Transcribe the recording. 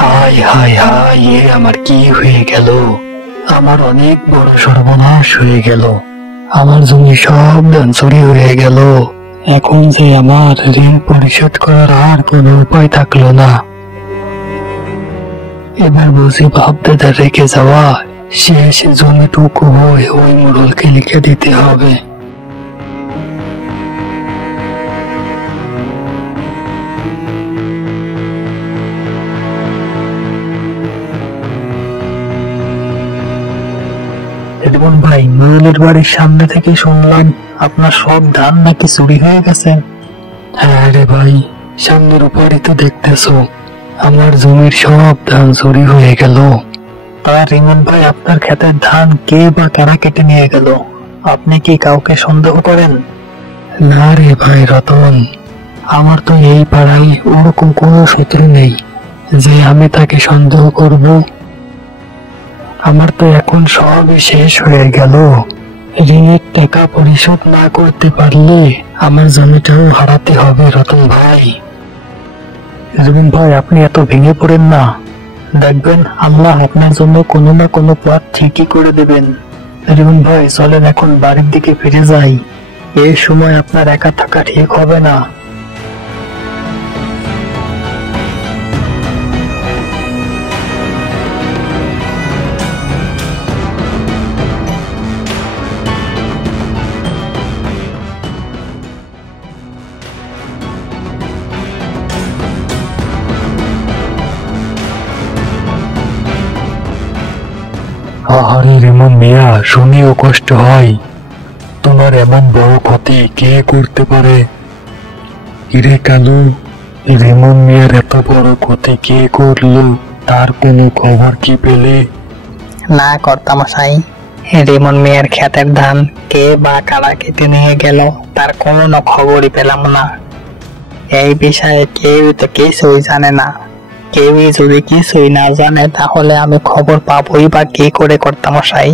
হায় হায় হায়, এ আমার কি হয়ে গেল? আমার অনেক বড় সর্বনাশ হয়ে গেল। আমার জমি সব ধান চুরি হয়ে গেল। এখন যে আমার ঋণ পরিশোধ করার আর কোনো উপায় থাকলো না। এবার বুঝি বাপ দাদা রেখে যাওয়া শেষ জমিটুকু হয়ে ওই মোড়লকে লিখে দিতে হবে। রিমন ভাই, মোড়লের বাড়ির সামনে থেকে শুনলাম আপনার সব ধান নাকি চুরি হয়ে গেছে। হ্যাঁ রে ভাই, সামনের উপরই তো দেখতেছো আমার জমির সব ধান চুরি হয়ে গেল। তা রিমন ভাই, আপনার ক্ষেতের ধান কে বা কারা কেটে নিয়ে গেল? আপনি কি কাউকে সন্দেহ করেন? না রে ভাই রতন, আমার তো এই পাড়ায় ওরকম কোনো শত্রু নেই যে আমি তাকে সন্দেহ করব। আমার তো এখন সবই শেষ হয়ে গেল। ঋণের টাকা পরিশোধ না করতে পারলে আমার জমিটাও হারাতে হবে রতন ভাই। রিমন ভাই, আপনি এত ভেঙে পড়েন না। দেখবেন আল্লাহ আপনার জন্য কোনো না কোনো পথ ঠিকই করে দেবেন। রিমন ভাই, চলেন এখন বাড়ির দিকে ফিরে যাই। এই সময় আপনার একা থাকা ঠিক হবে না। আরে রিমন মিয়া, শুনেও কষ্ট হয়। তোমার এমন বড় ক্ষতি কে করতে পারে? কিরে কালু, রিমন মিয়ার এত বড় ক্ষতি কে করলো? তার কোনো খবর কি পেলে? না কর্তামশাই, রিমন মিয়ার ক্ষেতের ধান কে বা কারা কেটে নিয়ে গেল তার কোনো খবরই পেলাম না। এই বিষয়ে কেউই তো কিছুই জানে না। কেউই যদি কিছুই না জানে তাহলে আমি খবর পাবোই বা কি করে কর্তামশাই?